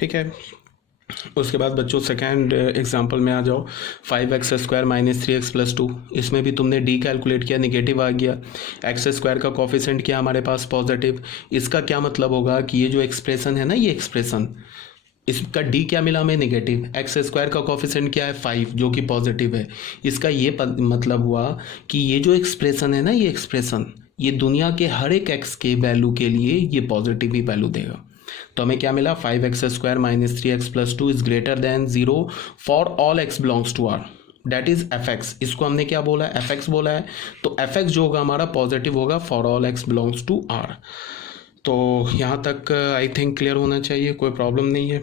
ठीक है। उसके बाद बच्चों सेकेंड एग्जांपल में आ जाओ, 5x² माइनस 3x+2। इसमें भी तुमने डी कैलकुलेट किया, निगेटिव आ गया। x² का कोफिशिएंट क्या हमारे पास, पॉजिटिव। इसका क्या मतलब होगा कि ये जो एक्सप्रेशन है ना, ये एक्सप्रेशन, इसका डी क्या मिला हमें, नेगेटिव। x² का कोफिशिएंट क्या है, 5, जो कि पॉजिटिव है। इसका ये मतलब हुआ कि ये जो एक्सप्रेशन है ना, ये एक्सप्रेशन, ये दुनिया के हर एक x के वैल्यू के लिए ये पॉजिटिव ही वैल्यू देगा। तो हमें क्या मिला, 5x² minus 3x+2 is greater than 0 for all x belongs to R, that is fx। इसको हमने क्या बोला है, fx बोला है। तो fx जो होगा हमारा पॉजिटिव होगा for all x belongs to R. तो यहाँ तक आई थिंक क्लियर होना चाहिए, कोई प्रॉब्लम नहीं है।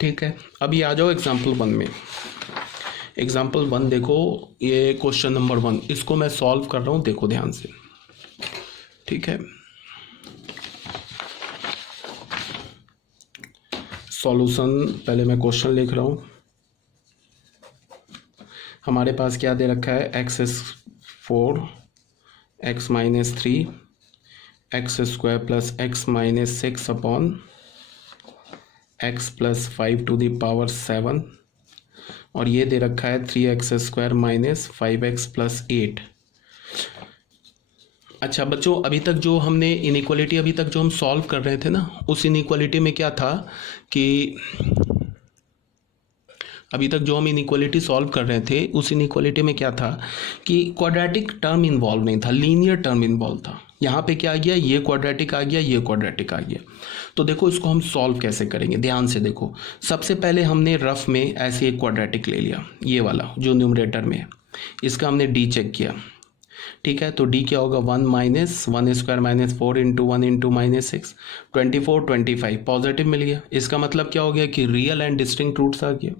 ठीक है, अभी आ जाओ एग्जाम्पल 1 में। एग्जाम्पल 1 देखो, ये क्वेश्चन नंबर 1, इसको मैं सॉल्व कर रहा हूँ, देखो ध्यान से। ठीक है, सॉल्यूशन, पहले मैं क्वेश्चन लिख रहा हूँ। हमारे पास क्या दे रखा है, x4 x minus 3 x² plus x minus 6 upon x plus 5 to the power 7, और ये दे रखा है 3x² माइनस 5x प्लस 8। अच्छा बच्चों, अभी तक जो हमने इनइक्वालिटी अभी तक जो हम सॉल्व कर रहे थे ना, उस इनइक्वालिटी में क्या था कि अभी तक जो हम इनइक्वालिटी सॉल्व कर रहे थे, उस इनइक्वालिटी में क्या था कि क्वाड्रेटिक टर्म इन्वॉल्व नहीं था, लीनियर टर्म इन्वॉल्व था। यहाँ पे क्या आ गया, ये क्वाड्रेटिक आ गया, ये क्वाड्रेटिक आ गया। तो देखो इसको हम सॉल्व कैसे करेंगे, ध्यान से देखो। सबसे पहले हमने रफ में ऐसे एक क्वाड्रेटिक ले लिया, ये वाला जो न्यूमरेटर में है, इसका हमने डी चेक किया। ठीक है, तो डी क्या होगा, 1 minus 1² minus 4 into 1 into minus 6, 24 25 positive मिल गया। इसका मतलब क्या हो गया कि रियल एंड डिस्टिंक्ट रूट्स आ गया।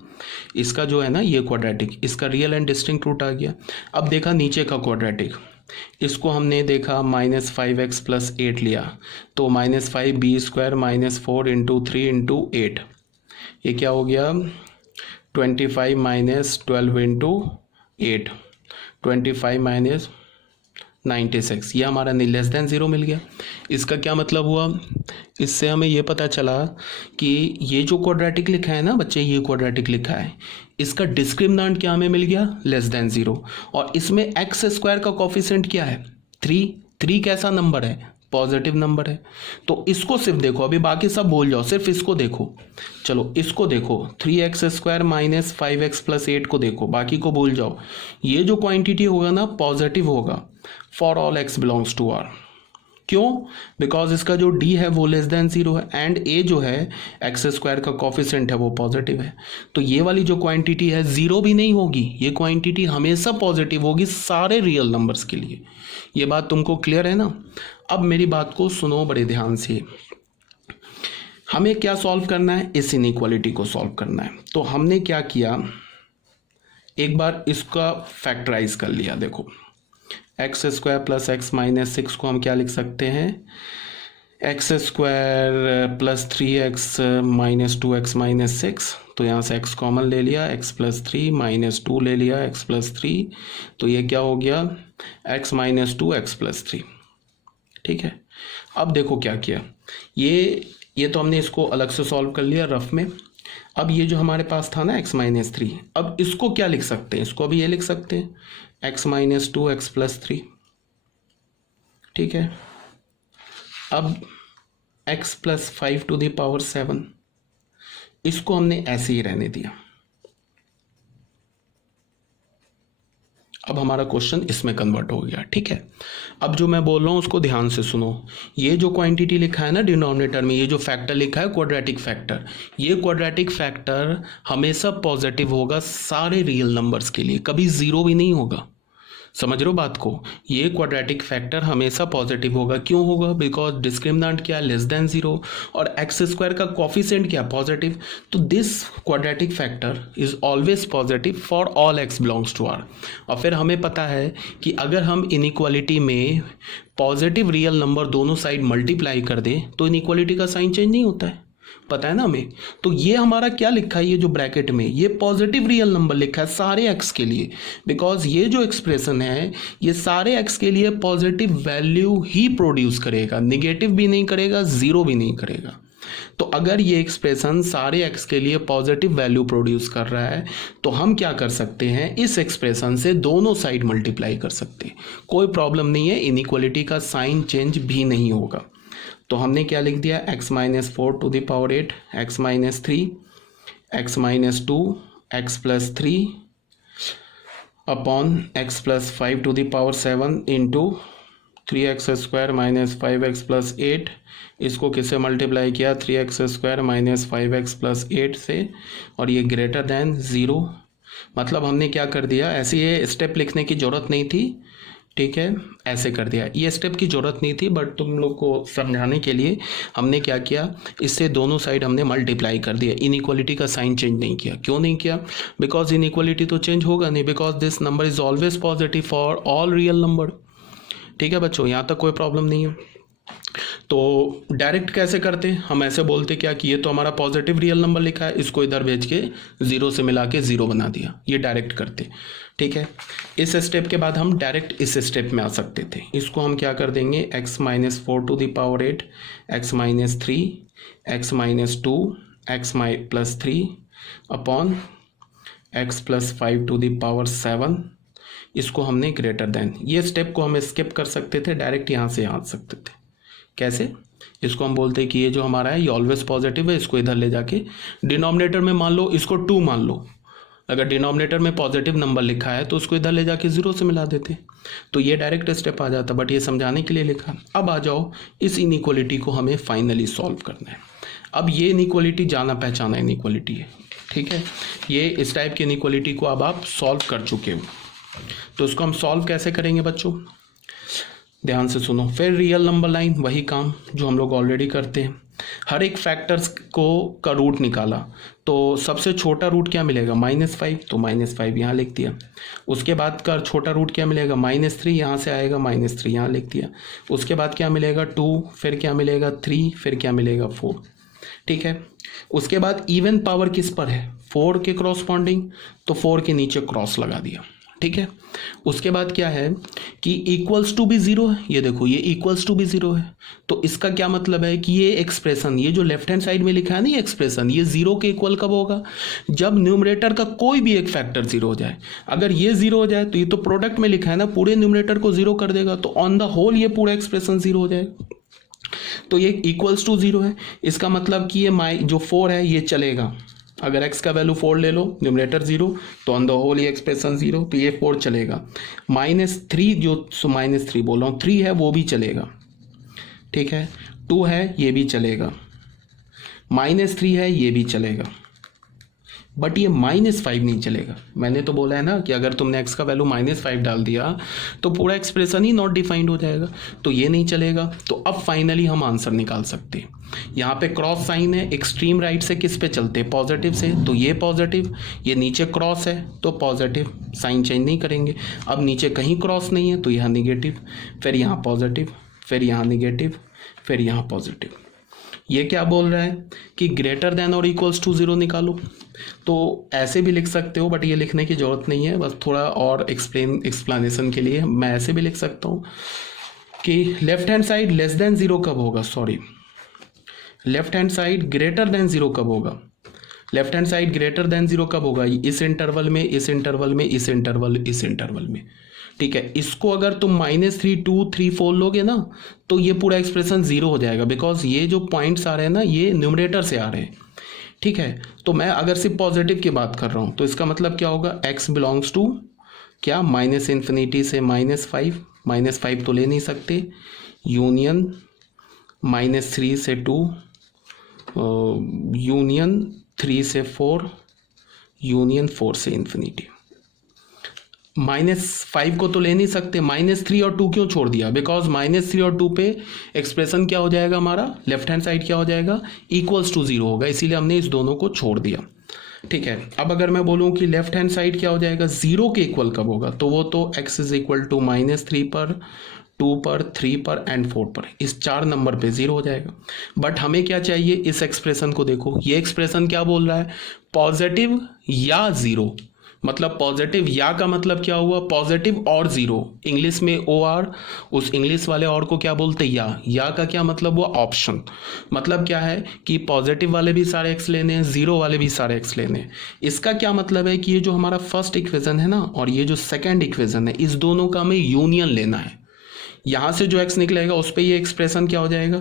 इसका जो है ना ये क्वाड्रेटिक, इसका रियल एंड डिस्टिंक्ट रूट आ गया। अब देखा नीचे का क्वाड्रेटिक, इसको हमने देखा -5x प्लस 8 लिया, तो -5b² माइनस 4 इंटू 3 इंटू 8, ये क्या हो गया 25 माइनस 12 इंटू 8, 25 माइनस 96, ये हमारा नहीं लेस देन 0 मिल गया। इसका क्या मतलब हुआ, इससे हमें ये पता चला कि ये जो क्वाड्रेटिक लिखा है ना बच्चे, ये क्वाड्रेटिक लिखा है, इसका डिस्क्रिमिनेंट क्या हमें मिल गया, लेस देन 0। और इसमें x² का कोफिशिएंट क्या है, 3। 3 कैसा नंबर है, पॉजिटिव नंबर है। तो इसको सिर्फ देखो, अभी बाकी सब भूल जाओ, सिर्फ इसको देखो। चलो इसको देखो, 3x² माइनस 5x प्लस 8 को देखो, बाकी को भूल जाओ। ये जो क्वांटिटी होगा ना पॉजिटिव होगा for all x belongs to R. क्यों, बिकॉज इसका जो d है वो लेस देन 0 है, एंड a जो है x² का कोफिशिएंट है वो पॉजिटिव है। तो ये वाली जो क्वांटिटी है 0 भी नहीं होगी, ये क्वांटिटी हमेशा पॉजिटिव होगी सारे रियल नंबर्स के लिए। ये बात तुमको क्लियर है ना। अब मेरी बात को सुनो बड़े ध्यान से। हमें क्या सॉल्व करना है, इस इनइक्वालिटी को सॉल्व करना है। तो हमने क्या किया, एक बार इसका फैक्टराइज कर लिया। देखो x² प्लस x माइनस 6 को हम क्या लिख सकते हैं, x² plus 3x minus 2x minus 6, तो यहाँ से x कॉमन ले लिया, x प्लस 3 माइनस 2 ले लिया, x प्लस 3, तो ये क्या हो गया x माइनस 2 x प्लस 3। ठीक है, अब देखो क्या किया, ये तो हमने इसको अलग से सॉल्व कर लिया रफ में। अब ये जो हमारे पास था ना x माइनस 3, अब इसको क्या लिख सकते हैं, इसको अभी ये लिख सकते हैं x माइनस 2 x प्लस 3। ठीक है, अब x plus 5 to the power 7, इसको हमने ऐसे ही रहने दिया। अब हमारा क्वेश्चन इसमें कन्वर्ट हो गया। ठीक है, अब जो मैं बोल रहा हूँ उसको ध्यान से सुनो। ये जो क्वांटिटी लिखा है ना डिनोमिनेटर में, ये जो फैक्टर लिखा है क्वाड्रेटिक फैक्टर, ये क्वाड्रेटिक फैक्टर हमेशा पॉजिटिव होगा सारे रियल नंबर्स के लिए, कभी 0 भी नहीं होगा। समझ रहे हो बात को, ये क्वाड्रेटिक फैक्टर हमेशा पॉजिटिव होगा। क्यों होगा, बिकॉज डिस्क्रिमिनेंट क्या, लेस देन 0, और x² का कोफिशिएंट क्या, पॉजिटिव। तो this quadratic factor is always positive for all x belongs to R. और फिर हमें पता है कि अगर हम इनइक्वालिटी में पॉजिटिव रियल नंबर दोनों साइड मल्टीप्लाई कर दें तो इनइक्वालिटी का साइन चेंज नहीं होता है, पता है ना हमें। तो ये हमारा क्या लिखा है, ये जो ब्रैकेट में ये पॉजिटिव रियल नंबर लिखा है सारे x के लिए, बिकॉज ये जो एक्सप्रेशन है ये सारे x के लिए पॉजिटिव वैल्यू ही प्रोड्यूस करेगा, निगेटिव भी नहीं करेगा, 0 भी नहीं करेगा। तो अगर ये एक्सप्रेशन सारे एक्स के लिए पॉजिटिव वैल्यू प्रोड्यूस कर रहा है तो हम क्या कर सकते हैं, इस एक्सप्रेशन से दोनों साइड मल्टीप्लाई कर सकते हैं, कोई प्रॉब्लम नहीं है, इनइक्वालिटी का साइन चेंज भी नहीं होगा। तो हमने क्या लिख दिया, x minus 4 to the power 8, x minus 3, x minus 2, x plus 3 upon x plus 5 to the power 7 into 3x square minus 5x plus 8, इसको किससे मल्टीप्लाई किया, 3x square minus 5x plus 8 से, और ये ग्रेटर देन 0। मतलब हमने क्या कर दिया, ऐसे ये स्टेप लिखने की ज़रूरत नहीं थी, ठीक है, ऐसे कर दिया, ये स्टेप की ज़रूरत नहीं थी, बट तुम लोग को समझाने के लिए हमने क्या किया, इससे दोनों साइड हमने मल्टीप्लाई कर दिया, इनइक्वालिटी का साइन चेंज नहीं किया। क्यों नहीं किया, बिकॉज इनइक्वालिटी तो चेंज होगा नहीं, because this number is always positive for all real number. ठीक है बच्चों, यहाँ तक कोई प्रॉब्लम नहीं है। तो डायरेक्ट कैसे करते, हम ऐसे बोलते क्या कि ये तो हमारा पॉजिटिव रियल नंबर लिखा है, इसको इधर भेज के 0 से मिला के 0 बना दिया, ये डायरेक्ट करते। ठीक है, इस स्टेप के बाद हम डायरेक्ट इस स्टेप में आ सकते थे। इसको हम क्या कर देंगे, x minus 4 to the power 8, x minus 3, x minus 2, x plus 3 upon x plus 5 to the power 7, इसको हमने ग्रेटर देन, ये स्टेप को हम स्किप कर सकते थे, डायरेक्ट यहाँ से यहाँ आ सकते थे। कैसे, इसको हम बोलते हैं कि ये जो हमारा है ये ऑलवेज पॉजिटिव है, इसको इधर ले जाके डिनोमिनेटर में मान लो, इसको 2 मान लो, अगर डिनोमिनेटर में पॉजिटिव नंबर लिखा है तो उसको इधर ले जाके 0 से मिला देते, तो ये डायरेक्ट स्टेप आ जाता, बट ये समझाने के लिए लिखा। अब आ जाओ, इस इनइक्वालिटी को हमें फाइनली सॉल्व करना है। अब ये इनइक्वालिटी जाना पहचाना इनइक्वालिटी है, ठीक है, ये इस टाइप की इनइक्वालिटी को अब आप सॉल्व कर चुके हो, तो इसको हम सॉल्व कैसे करेंगे बच्चों, ध्यान से सुनो। फिर रियल नंबर लाइन, वही काम जो हम लोग ऑलरेडी करते हैं, हर एक फैक्टर्स को का रूट निकाला, तो सबसे छोटा रूट क्या मिलेगा, -5, तो -5 यहाँ लिख दिया। उसके बाद का छोटा रूट क्या मिलेगा, -3, यहाँ से आएगा -3 यहाँ लिख दिया। उसके बाद क्या मिलेगा 2, फिर क्या मिलेगा 3, फिर क्या मिलेगा 4। ठीक है, उसके बाद इवन पावर किस पर है, 4 के क्रॉसपॉन्डिंग, तो 4 के नीचे क्रॉस लगा दिया। ठीक है, उसके बाद क्या है कि इक्वल्स टू भी 0 है, ये देखो ये इक्वल्स टू भी 0 है, तो इसका क्या मतलब है कि ये एक्सप्रेशन, ये जो लेफ्ट हैंड साइड में लिखा है ना ये एक्सप्रेशन, ये 0 के इक्वल कब होगा, जब न्यूमरेटर का कोई भी एक फैक्टर 0 हो जाए। अगर ये 0 हो जाए तो ये तो प्रोडक्ट में लिखा है ना, पूरे न्यूमरेटर को 0 कर देगा, तो ऑन द होल ये पूरा एक्सप्रेशन 0 हो जाएगा, तो ये इक्वल्स टू 0 है। इसका मतलब कि ये जो 4 है ये चलेगा, अगर x का वैल्यू 4 ले लो, न्यूमरेटर 0, तो ऑन द होल ये एक्सप्रेशन 0, तो ये 4 चलेगा। -3 जो -3 बोल रहा हूँ, 3 है वो भी चलेगा, ठीक है, 2 है ये भी चलेगा, -3 है ये भी चलेगा, बट ये -5 नहीं चलेगा। मैंने तो बोला है ना कि अगर तुमने x का वैल्यू -5 डाल दिया तो पूरा एक्सप्रेशन ही नॉट डिफाइंड हो जाएगा, तो ये नहीं चलेगा। तो अब फाइनली हम आंसर निकाल सकते हैं। यहाँ पे क्रॉस साइन है, एक्सट्रीम राइट से किस पे चलते हैं, पॉजिटिव से, तो ये पॉजिटिव, ये नीचे क्रॉस है तो पॉजिटिव, साइन चेंज नहीं करेंगे। अब नीचे कहीं क्रॉस नहीं है तो यहाँ निगेटिव, फिर यहाँ पॉजिटिव, फिर यहाँ निगेटिव, फिर यहाँ पॉजिटिव। ये क्या बोल रहा है कि ग्रेटर देन और इक्वल्स टू 0 निकालो, तो ऐसे भी लिख सकते हो, बट ये लिखने की ज़रूरत नहीं है, बस थोड़ा और एक्सप्लेनेशन के लिए मैं ऐसे भी लिख सकता हूँ कि left hand side lace than 0 कब होगा, sorry, left hand side greater than 0 कब होगा, left hand side greater than 0 कब होगा, इस इंटरवल में, इस इंटरवल में, इस इंटरवल, इस इंटरवल में। ठीक है, इसको अगर तुम -3, 2, 3, 4 लोगे ना तो ये पूरा एक्सप्रेशन 0 हो जाएगा, बिकॉज ये जो पॉइंट्स आ रहे हैं ना ये न्यूमरेटर से आ रहे हैं। ठीक है, तो मैं अगर सिर्फ पॉजिटिव की बात कर रहा हूँ तो इसका मतलब क्या होगा, x बिलोंग्स टू क्या, -∞ से -5, -5 तो ले नहीं सकते, यूनियन -3 से 2, यूनियन 3 से 4, यूनियन 4 से इन्फिनिटी। -5 को तो ले नहीं सकते, -3 और 2 क्यों छोड़ दिया, बिकॉज -3 और 2 पे एक्सप्रेशन क्या हो जाएगा हमारा, लेफ्ट हैंड साइड क्या हो जाएगा, इक्वल्स टू 0 होगा, इसीलिए हमने इस दोनों को छोड़ दिया। ठीक है, अब अगर मैं बोलूँ कि लेफ्ट हैंड साइड क्या हो जाएगा, 0 के इक्वल कब होगा, तो वो तो x इज इक्वल टू -3 पर, 2 पर, 3 पर एंड 4 पर, इस 4 नंबर पे 0 हो जाएगा। बट हमें क्या चाहिए, इस एक्सप्रेशन को देखो, ये एक्सप्रेशन क्या बोल रहा है, पॉजिटिव या 0, मतलब पॉजिटिव या का मतलब क्या हुआ, पॉजिटिव और जीरो, इंग्लिश में ओ आर, उस इंग्लिश वाले और को क्या बोलते हैं, या का क्या मतलब हुआ, ऑप्शन। मतलब क्या है कि पॉजिटिव वाले भी सारे एक्स लेने हैं, जीरो वाले भी सारे एक्स लेने हैं। इसका क्या मतलब है कि ये जो हमारा फर्स्ट इक्वेशन है ना और ये जो सेकेंड इक्वेशन है, इस दोनों का हमें यूनियन लेना है। यहाँ से जो एक्स निकलेगा उस पर ये एक्सप्रेशन क्या हो जाएगा,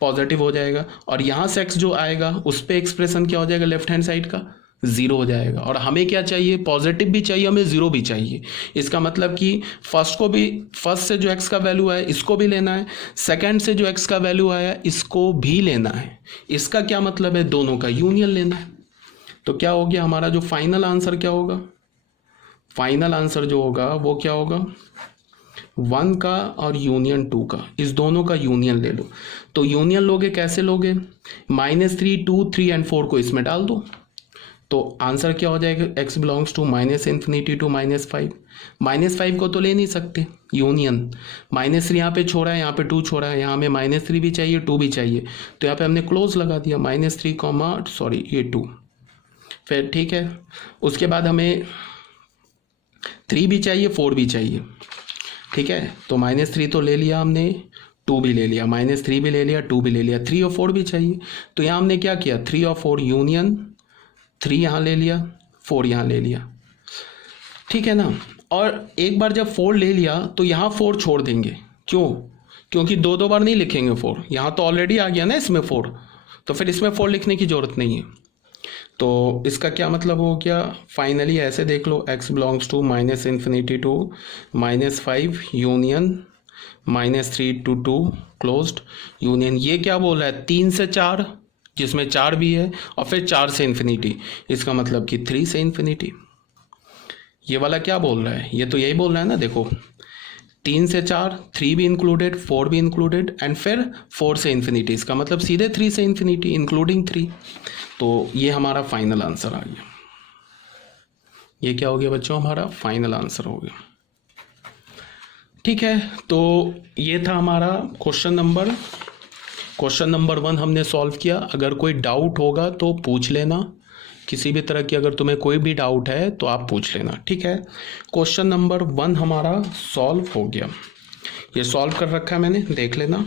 पॉजिटिव हो जाएगा, और यहाँ से एक्स जो आएगा उस पर एक्सप्रेशन क्या हो जाएगा लेफ्ट हैंड साइड का, जीरो हो जाएगा। और हमें क्या चाहिए, पॉजिटिव भी चाहिए, हमें जीरो भी चाहिए। इसका मतलब कि फर्स्ट से जो एक्स का वैल्यू आया इसको भी लेना है, सेकंड से जो एक्स का वैल्यू आया इसको भी लेना है। इसका क्या मतलब है, दोनों का यूनियन लेना है। तो क्या हो गया हमारा जो फाइनल आंसर क्या होगा, फाइनल आंसर जो होगा वो क्या होगा, 1 का और यूनियन 2 का, इस दोनों का यूनियन ले लो। तो यूनियन लोगे कैसे लोगे, -3, 2, 3 एंड 4 को इसमें डाल दो। तो आंसर क्या हो जाएगा, x बिलोंग्स टू -∞ टू -5। -5 को तो ले नहीं सकते यूनियन, -3 यहाँ पे छोड़ा है, यहाँ पे 2 छोड़ा है, यहाँ में -3 भी चाहिए 2 भी चाहिए, तो यहाँ पे हमने क्लोज लगा दिया -3, ये 2। फिर ठीक है, उसके बाद हमें 3 भी चाहिए 4 भी चाहिए, ठीक है। तो -3 तो ले लिया हमने, 2 भी ले लिया, -3 भी ले लिया 2 भी ले लिया, 3 और 4 भी चाहिए। तो यहाँ हमने क्या किया, 3 और 4 यूनियन, 3 यहाँ ले लिया 4 यहाँ ले लिया, ठीक है ना। और एक बार जब 4 ले लिया तो यहाँ 4 छोड़ देंगे, क्यों, क्योंकि दो बार नहीं लिखेंगे 4, यहाँ तो ऑलरेडी आ गया ना इसमें 4, तो फिर इसमें 4 लिखने की ज़रूरत नहीं है। तो इसका क्या मतलब हो गया, फाइनली ऐसे देख लो, x belongs to -∞ to -5 union -3 to 2 closed union. ये क्या बोल रहा है, 3 से 4 जिसमें 4 भी है, और फिर 4 से इन्फिनिटी, इसका मतलब कि 3 से इन्फिनिटी। ये वाला क्या बोल रहा है, ये तो यही बोल रहा है ना, देखो 3 से 4, 3 भी इंक्लूडेड 4 भी इंक्लूडेड एंड फिर 4 से इन्फिनिटी, इसका मतलब सीधे 3 से इन्फिनिटी इंक्लूडिंग 3। तो ये हमारा फाइनल आंसर आ गया। ये क्या हो गया बच्चों, हमारा फाइनल आंसर हो गया, ठीक है। तो ये था हमारा क्वेश्चन नंबर 1 हमने सॉल्व किया। अगर कोई डाउट होगा तो पूछ लेना, किसी भी तरह की अगर तुम्हें कोई भी डाउट है तो आप पूछ लेना, ठीक है। क्वेश्चन नंबर 1 हमारा सॉल्व हो गया, ये सॉल्व कर रखा है मैंने, देख लेना।